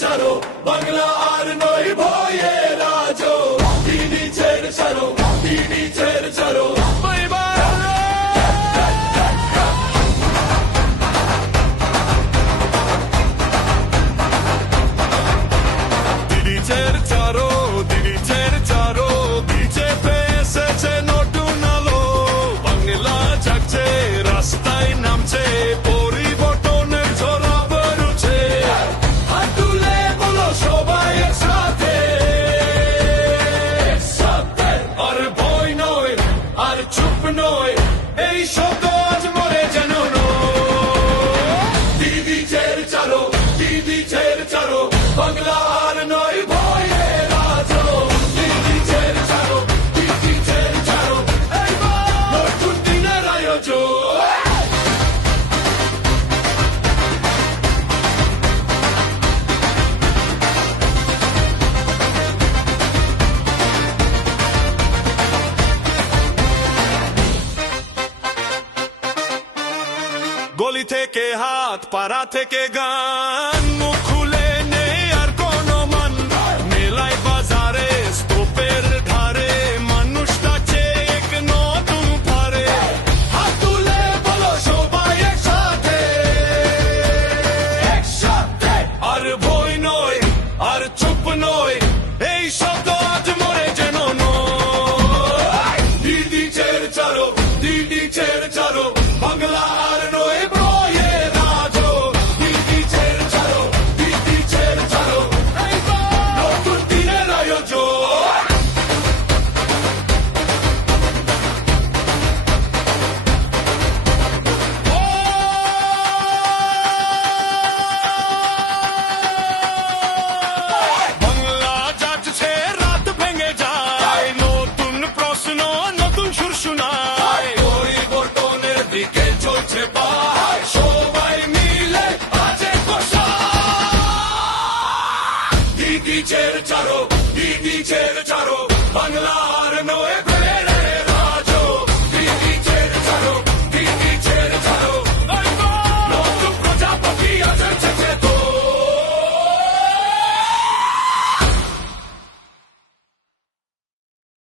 ছাড়ো বাংলা আর নয় ভয়ের রাজো দিদি ছেড়ে ছাড়ো দিদি ছেড়ে ছাড়ো দিদি ছেড়ে ছাড়ো দিদি ছেড়ে ছাড়ো বিজেপি এসেছে নতুন আলো বাংলা জাগছে রাস্তায় নামছে পরিবর্তনের ঝরা বেরোচ্ছে হাত তুলে বলো সবাই একসাথে আর ভয় নয় আর চুপ নয় এই শব্দ আজ মরে যেন দিদি ছেড়ে ছাড়ো দিদি ছেড়ে ছাড়ো বাংলা আর নয় ভয়ের রাজো দিদি ছেড়ে ছাড়ো দিদি ছেড়ে ছাড়ো এইবার নতুন দিনের আয়োজন গলি থেকে হাত পাড়া থেকে গান মুখ খুলে নেই আর কোনো মান মেলায় বাজারে স্তূপের ধারে মানুষটা চেয়ে এক নতুন পারে হাত তুলে বলো সবাই একসাথে একসাথে আর ভয় নয় আর চুপ নয় এই শব্দ আজ মরে যেন নয় দিদি ছেড়ে ছাড়ো দিদি ছেড়ে ছাড়ো বাংলা আর নয় ভয়ের রাজো দিদি ছেড়ে ছাড়ো দিদি ছেড়ে ছাড়ো এইবার নতুন দিনের আয়োজন বাংলা যাচ্ছে রাত ভেঙে যায় নতুন প্রশ্ন নতুন সুর শোনায় পরিবর্তনের দিকে চলছে পায় সবাই মিলে বাজে কষা দিদি ছেড়ে ছাড়ো দিদি ছেড়ে ছাড়ো বাংলা আর নয়